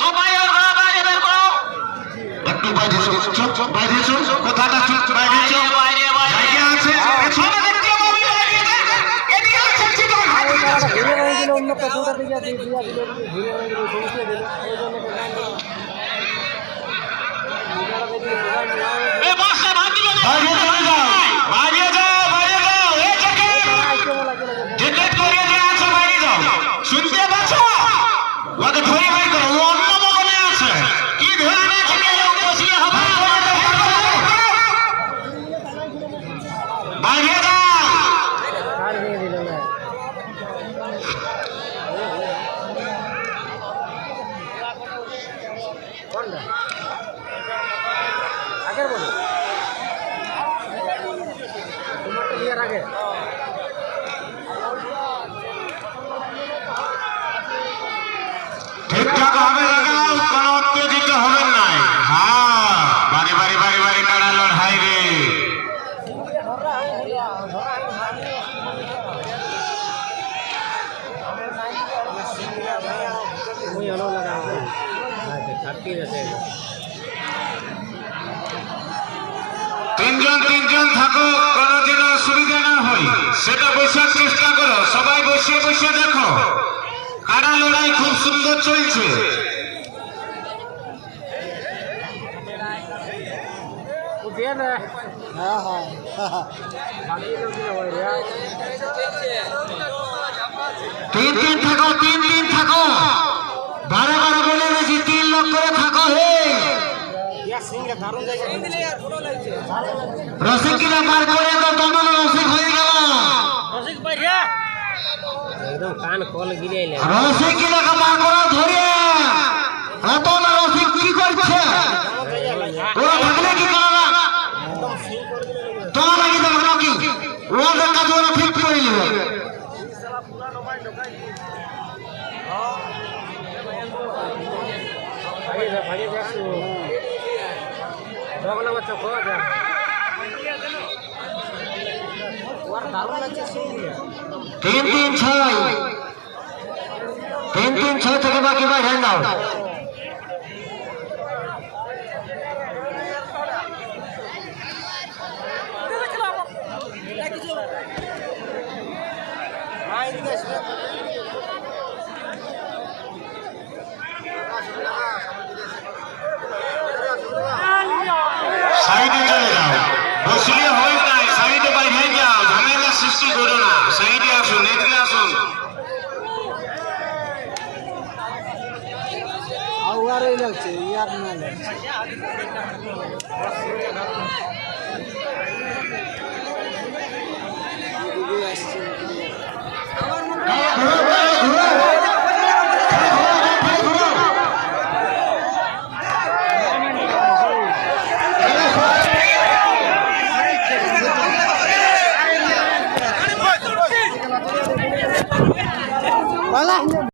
সবাই বাইরে বের করো, একটু বাইরে এসো, বাইরে এসো, কথাটা চুপ, বাইরে এসো, জায়গা আছে সবাই দেখতে পাবে, এদিকে আছে ঠিক আছে। ঘুরে গেল অন্য কতটা দিকে দিয়ে দিল, ঘুরে গেল ঘুরিয়ে দিল, ওই জন্য এ বাসা ভাঙিয়ে বাইরে চলে যাও, বাইরে যাও, বাইরে যাও, এই টিকেট করে দিয়ে আছে, বাইরে যাও, শুনতে পাচ্ছ? ওকে ধরে বের করো, ও অন্য মহলে আছে, কি ধরে আছে কে বসিয়ে হবে, বাইরে যাও। আর নিয়ে দিল না কোনটা আগের বলো তোমারটা দিয়ে আগে ঠিকঠাক হবে, লাগাও, কোনো উত্তেজিত হবেন নাই। হ্যাঁ, বারে বারে বারে বারে কাড়া লড়াই রে। muy halo লাগাবো আচ্ছা থাকতে আছে তিনজন থাকো, কোনো যেন অসুবিধা না হয় সেটা বসার চেষ্টা করো, সবাই বসে বসে দেখো, কাড়া লড়াই খুব সুন্দর চলছে। ও দিয়ে না হ্যাঁ হ্যাঁ বাকি লোক দিলে হয় রে তিন থাকো, তিন থাকো, বারে বারে বলে দিয়েছি 3 লোক করে থাকো। হে রসিক কিনা বার করে তো তোমার রসিক হয়ে গেল, রসিক ভাই রে একদম কান কল গিলে আইলে রসিক কিনা বার করে ধরে এত না রসিক কি করছে, ওরা থাকলে কি করে না, তোমার লাগি দেখো নাকি ওদের কাজ ওরা ঠিক করে নেবে। ভাগে যাচ্ছো ঢগলা বাচ্চা খোয়া যা ওর দারুণ লাগছে সেই 3-6 থেকে বাকি ভাই হ্যান্ড আউট। সাইডে চলে যাও, বসলে হয় নাই, সাইডে বাইরে যাও, ঝামেলা সৃষ্টি করো না, সাইডে আসুন, এদিকে আসুন। আর এই লাগছে ইয়ার না লাগছে